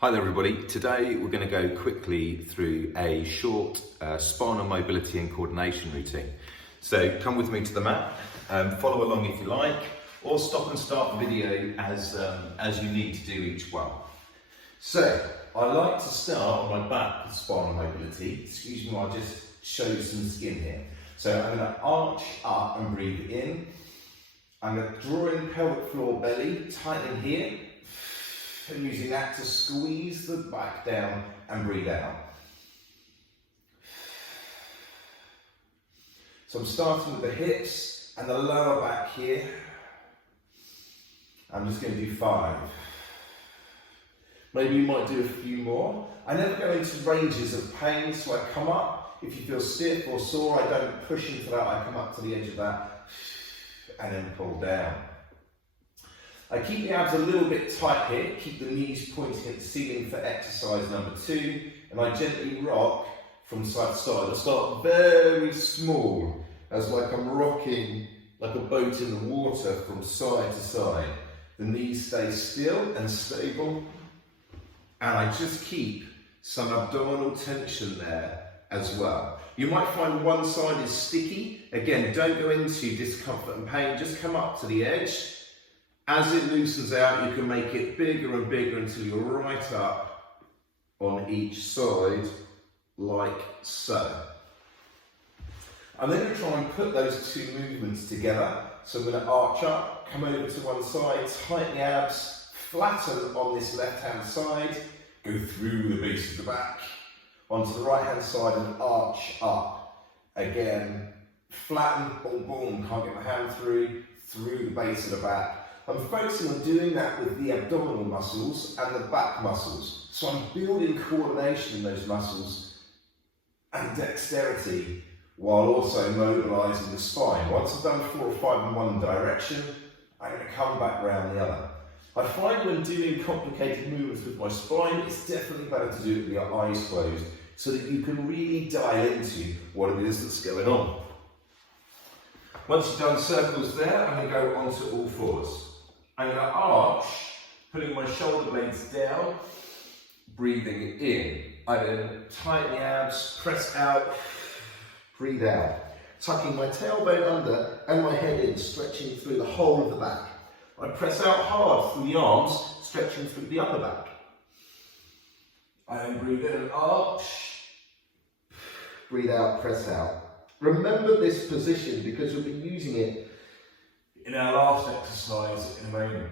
Hi there everybody, today we're going to go quickly through a short spinal mobility and coordination routine. So come with me to the mat, follow along if you like, or stop and start the video as you need to do each one. So I like to start on my back with spinal mobility. Excuse me, I'll just show you some skin here. So I'm going to arch up and breathe in. I'm going to draw in pelvic floor belly, tighten here. And using that to squeeze the back down and breathe out. So I'm starting with the hips and the lower back here. I'm just going to do 5. Maybe you might do a few more. I never go into ranges of pain, so I come up. If you feel stiff or sore, I don't push into that. I come up to the edge of that and then pull down. I keep the abs a little bit tight here, keep the knees pointing at the ceiling for exercise number 2, and I gently rock from side to side. I start very small, as like I'm rocking like a boat in the water from side to side. The knees stay still and stable, and I just keep some abdominal tension there as well. You might find one side is sticky. Again, don't go into discomfort and pain, just come up to the edge. As it loosens out, you can make it bigger and bigger until you're right up on each side, like so. I'm then going to try and put those two movements together. So I'm going to arch up, come over to one side, tighten the abs, flatten on this left-hand side, go through the base of the back, onto the right-hand side and arch up. Again, flatten, boom, boom, can't get my hand through the base of the back. I'm focusing on doing that with the abdominal muscles and the back muscles. So I'm building coordination in those muscles and dexterity while also mobilising the spine. Once I've done 4 or 5 in one direction, I'm going to come back round the other. I find when doing complicated movements with my spine, it's definitely better to do it with your eyes closed so that you can really dial into what it is that's going on. Once you've done circles there, I'm going to go onto all fours. I'm going to arch, putting my shoulder blades down, breathing in. I then tighten the abs, press out, breathe out. Tucking my tailbone under and my head in, stretching through the whole of the back. I press out hard through the arms, stretching through the upper back. I then breathe in and arch, breathe out, press out. Remember this position because you'll be using it in our last exercise in a moment.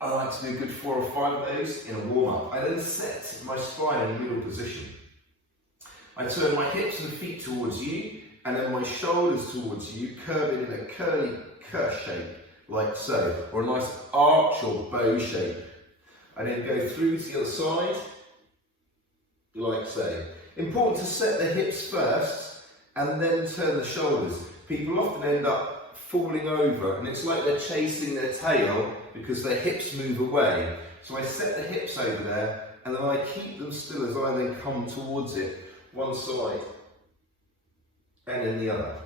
I like to do a good 4 or 5 of those in a warm-up. I then set my spine in a middle position. I turn my hips and feet towards you, and then my shoulders towards you, curving in a curly curve shape, like so, or a nice arch or bow shape. I then go through to the other side, like so. Important to set the hips first, and then turn the shoulders. People often end up falling over and it's like they're chasing their tail because their hips move away. So I set the hips over there and then I keep them still as I then come towards it, one side and then the other.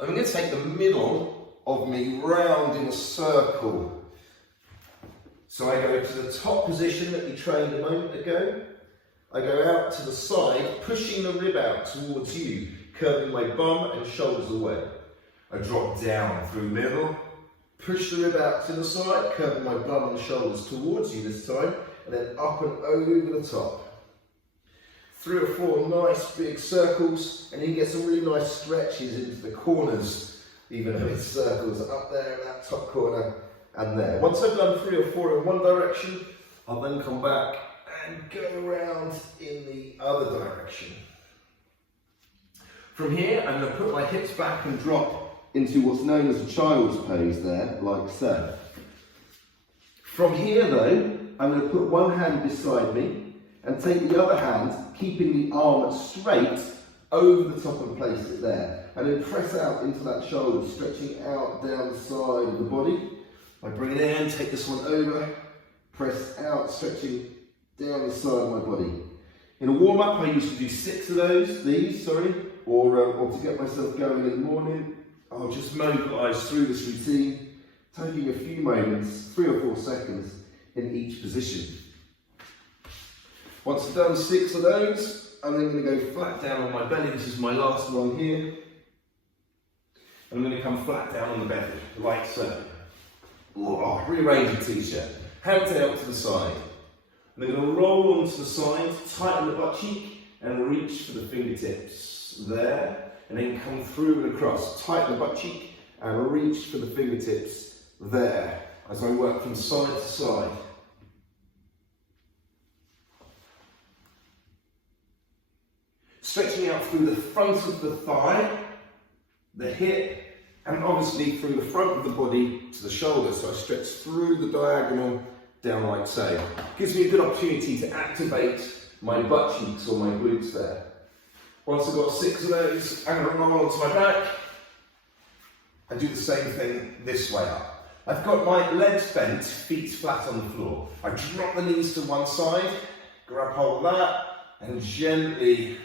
I'm going to take the middle of me round in a circle. So I go to the top position that we trained a moment ago. I go out to the side, pushing the rib out towards you, curving my bum and shoulders away. I drop down through middle, push the rib out to the side, curving my bum and shoulders towards you this time, and then up and over the top. 3 or 4 nice big circles, and you get some really nice stretches into the corners, even though it's circles up there in that top corner and there. Once I've done 3 or 4 in one direction, I'll then come back and go around in the other direction. From here, I'm going to put my hips back and drop into what's known as a child's pose there, like so. From here though, I'm going to put one hand beside me and take the other hand, keeping the arm straight over the top and place it there. And then press out into that shoulder, stretching out down the side of the body. I bring it in, take this one over, press out, stretching down the side of my body. In a warm-up, I used to do 6 of these, or to get myself going in the morning, I'll just mobilise through this routine taking a few moments, 3 or 4 seconds in each position. Once I've done 6 of those, I'm then going to go flat down on my belly. This is my last one here. And I'm going to come flat down on the belly, like so. Oh, rearrange your t-shirt. Hands out to the side. I'm then going to roll onto the side, tighten the butt cheek, and reach for the fingertips. There. And then come through and across. Tighten the butt cheek, and reach for the fingertips. There. As I work from side to side. Stretching out through the front of the thigh, the hip, and obviously through the front of the body to the shoulder. So I stretch through the diagonal down like so. Gives me a good opportunity to activate my butt cheeks or my glutes there. Once I've got 6 of those, I'm going to roll onto my back and do the same thing this way up. I've got my legs bent, feet flat on the floor. I drop the knees to one side, grab hold of that, and gently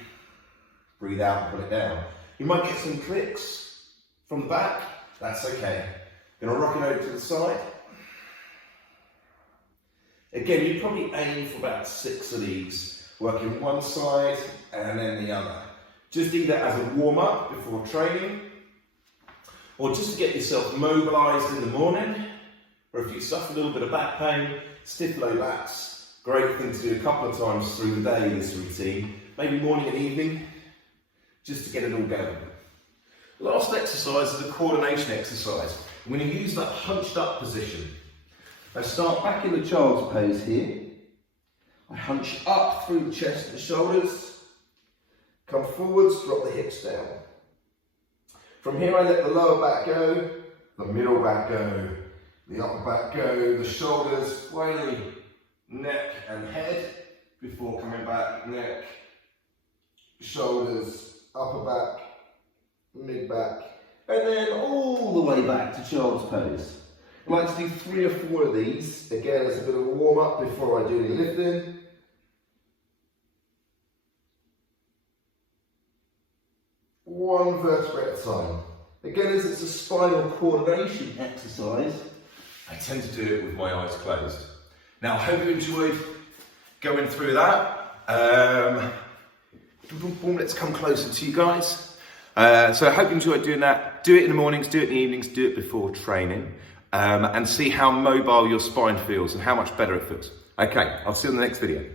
breathe out and pull it down. You might get some clicks from the back, that's okay. Gonna rock it over to the side. Again, you probably aim for about 6 of these, working one side and then the other. Just either as a warm-up before training, or just to get yourself mobilised in the morning, or if you suffer a little bit of back pain, stiff low backs, great thing to do a couple of times through the day, this routine, maybe morning and evening, just to get it all going. Last exercise is a coordination exercise. I'm going to use that hunched up position. I start back in the child's pose here. I hunch up through the chest and the shoulders. Come forwards, drop the hips down. From here I let the lower back go, the middle back go, the upper back go, the shoulders, finally neck and head, before coming back, neck, shoulders, upper back, mid back, and then all the way back to child's pose. I like to do 3 or 4 of these, again as a bit of a warm up before I do any lifting. One vertebrae at a time. Again, as it's a spinal coordination exercise, I tend to do it with my eyes closed. Now, I hope you enjoyed going through that. Let's come closer to you guys. So I hope you enjoyed doing that. Do it in the mornings, do it in the evenings, do it before training, and see how mobile your spine feels and how much better it feels. Okay, I'll see you in the next video.